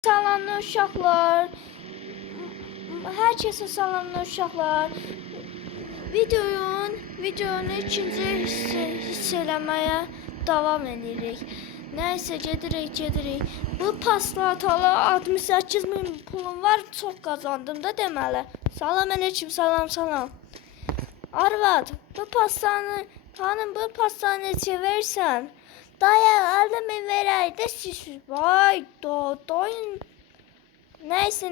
Salamlar uşaqlar. Hər kəsə salamlar uşaqlar. Videonun ikinci hissələməyə davam edirik. Nəysə gedirik. Bu paslatalı 68.000 pulum var, çox qazandım da deməli. Salam aleyküm, salam. Arvad, bu pastanı, hanım bu pastanı neçə versən? Daya 50.000 verəydə siz. Vay dayın. Neyse.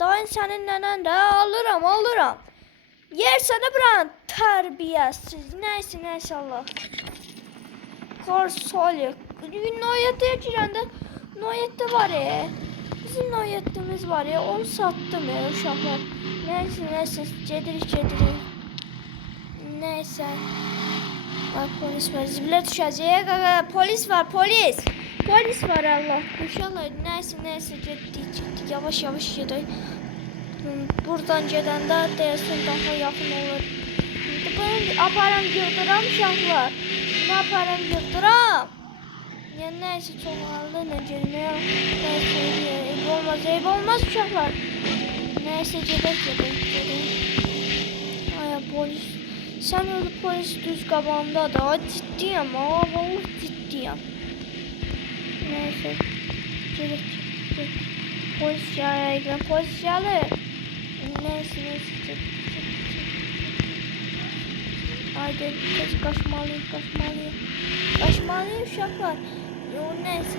Dayın sənin nənən də alıram. Yersənə buranın tərbiyəsiz. Neyse Allah. Korsolik. Noyat'a girəndə Noyat'da var ya. Bizim Noyat'ımız var ya. Onu sattım ya uşaqlar. Neyse. Gedirik. Neyse. Bak polis var. Zibilə düşəcək. Polis var. Polis var Allah. İnşallah. Neyse. Getdik. Yavaş gedək. Buradan gedəndə deyəsən daha yaxın olur. Bunu aparam yıldıram uşaqlar. Bunu aparam yıldıram. Yani neyse çok ağırlı ne gelmeye. Neyse eyb olmaz uşaqlar. Neyse gedək. Aya polis. Sen öyle polis düz qabağımda da. Ciddiyim ha. Vallahi ciddiyim. Neyse. Gedək. Polis gəlir. Neyse. Haydi tez kaçmalıyım. Kaçmalıyım uşaqlar. Neyse.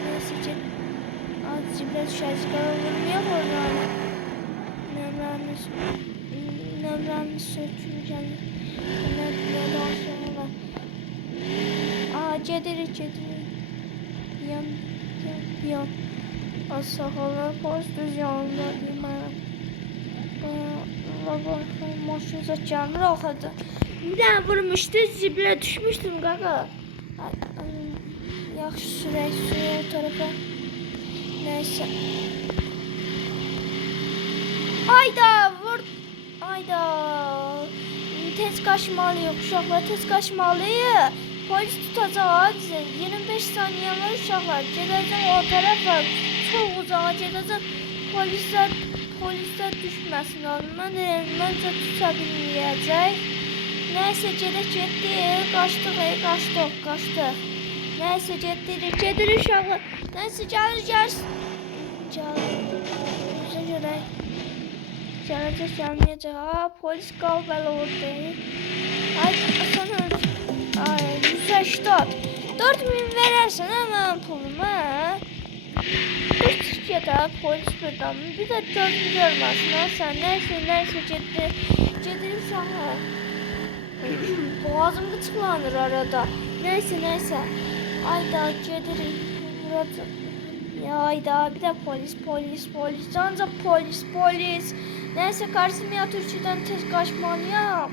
Azıcık düşəcək. Niye burada? Nömrəni sökürəcəm. Ne danışıyorlar. Gedirik. Yan. Asaqalar polis düz yanında deyim mənə. Maşınıza gəlmir axıdı. Bir dənə vurmuşdu, zibilə düşmüşdüm qaqa. Yaxşı sürək o tarafa. Neyse. Ayda. Tez kaçmalıyıq uşaqlar, Polis tutacaq bizi. 25 saniye var uşaqlar. Gedəcək o tarafa. Çox uzağa gedəcək. Polislər düşməsin lazım. Məncə tuta bilməyəcək. Neyse getdik. Qaçdıq. Neyse gedirik uşaqlar. Neyse gəlir. Gəlməyəcək. Polis qavbəli orada. Ay sen öldür. Ay 180. 4.000 verersen hemen pulumu. Üç ya polis buradan. Bir de görmezsin. Sen neyse ciddi uşaqlar. Boğazım gıçıklanır arada. Neyse. Ayda gedirik. Ayda bir de polis. Ancak polis. Neyse karşıma Türkçeden tez kaçmalıyım.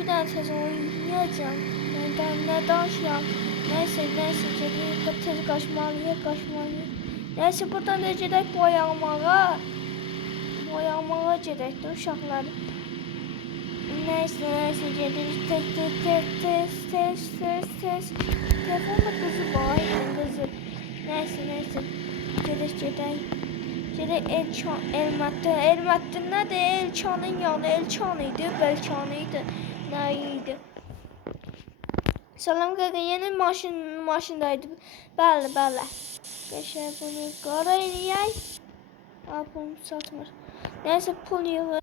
Bir daha tez oynayacağım. Ne danışacağım. Neyse tez kaçmalıyım. Neyse buradan da gedək boyamağa gedək də uşaqlar. Neyse gedirik. Tez. Telefonda qızı var. Neyse. Gedək. Elmatlı nədir? Elçanın yanı. Belçanıydı. Nəyiydi? Salam qaqa, yeni maşındaydı. Bəli. Qəşəng bunu qara eləyək. Bunu satmır. Neyse pul yığır.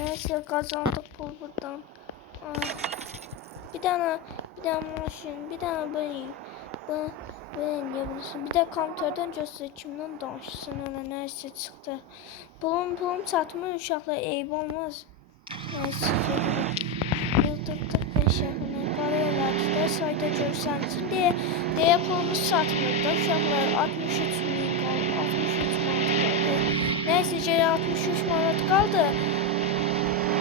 Neyse qazandık pul buradan. Bir dənə maşın, bir dənə bu eləyebilirsin. Bir də kompüterdən göstər kimdən danışsın ona neyse çıxdı. Pulum çatmır uşaqlar, eyb olmaz. Neyse yıldırdık peşəbini, qara elədik də sayda görsəncə deyə pulumuz çatmır da uşaqlar 63 manat qaldı. Neyse geri 63 manat qaldı.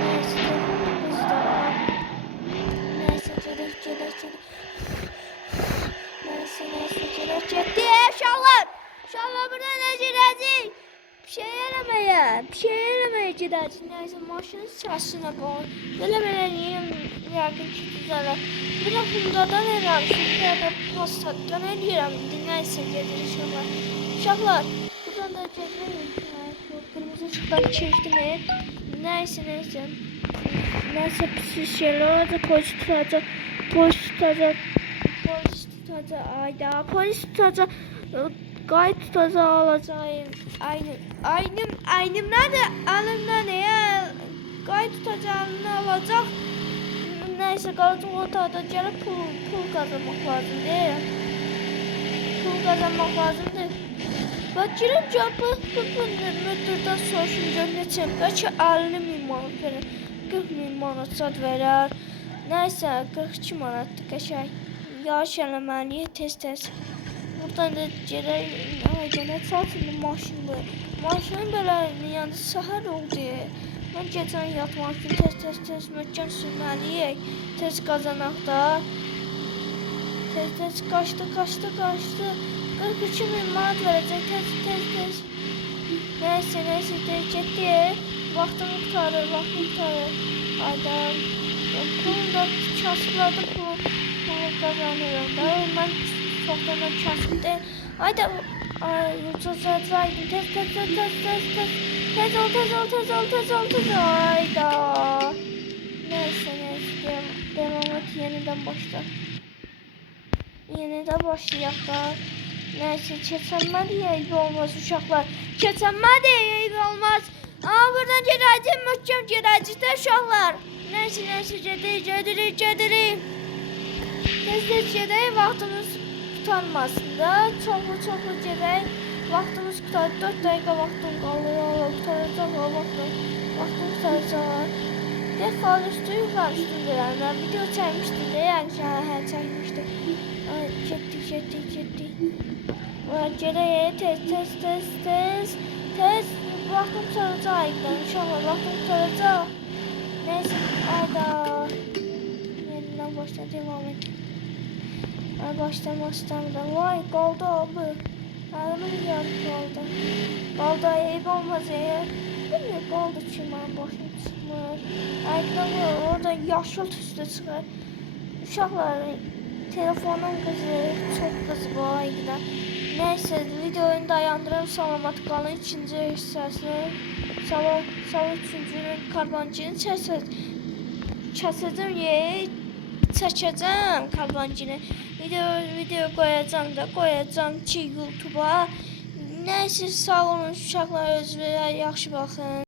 Neyse qızda. Neyse gedək. Getdi uşaqlar buradan ne gedəcək? Bir şey eləməyə gedəcək. Neyse maşının səsine bax. Belə eləyəm yəqin ki düzələr. Bir də bundadan eləmişim. Bir də pastatdan eləyirəm. Neyse gedir uşaqlar. Uşaqlar, buradan da çəkməyim. Kırmızı ışıqdan çəkdim. Nəysə. Nəysə pis şeylər olacaq. Polis tutacaq. Ayda. Polis tutacaq. Qayıt tutacaq alacağım. Aynım nədir? Alımda ne ya? Qayıt tutacağını alacaq. Nəysə qalacaq ortada gəlib pul qazanmaq lazımdır. Pul qazanmaq lazımdır. Bak girip cevabı bu müdürden soruşunca neçə? Bəlkə 50.000 manat verir. 40.000 manat zad verər. Nəysə 42 manatdır qəşəng. Yarış eləməliyik tez. Buradan da gerək nə çatırdı maşınlı. Maşının belə yanında səhər oldu. Mən gecən yatmaq üçün tez möhkəm sürməliyik. Tez qazanaq da. Tez qaçdı. 42.000 manat verəcək tez. Nəysə getdi. Vaxtım qurtarır. Ayda. Pulum da kasıbladı. Pulu qazanıram da. Mən çoxdan da kasıbdı. Ayda. Ucuzlaydım. Tez ol. Ayda. Nəysə. Devam et. Yenidən başla. Yeniden başlayaq da. Nəysə, keçənməliyə eybi olmaz uşaqlar. Keçənməliyə eybi olmaz. Buradan gedəcəm, möhkəm gedəcəkdə uşaqlar. Nəysə, gedirik. Tez gedək, vaxtımız tutanmasın da. Çoxlu gedək. Vaxtımız qutarır, 4 dəqiqə vaxtım qalır. Qutaracaq. Defal üstü yuxarı deyirəm. Video çəkmişdim də, yəni çəkmişdim. Getdik. Gerek tez. Vaxtım tutaracaq. İnşallah vaxtım tutaracaq. Neyse, ayda. Yeniden başla devam et. Başlamasından. Vay qaldı abi. Əlimin yarım qaldı. Qaldı eyb olmaz ya. Bilmiyorum qaldı ki mən başım çıxmır. Aydan orada yaşıl tüstü çıxır. Uşaqlar telefonun qızı çok qızı bu ayda. Neyse videoyu dayandırıp salamat qalın. İkinci hissəsini üçüncünün karboncini çəkəcəm karboncini. Video qoyacam ki YouTube'a. Neyse sağ olun uşaqlar, özünüzə yaxşı baxın.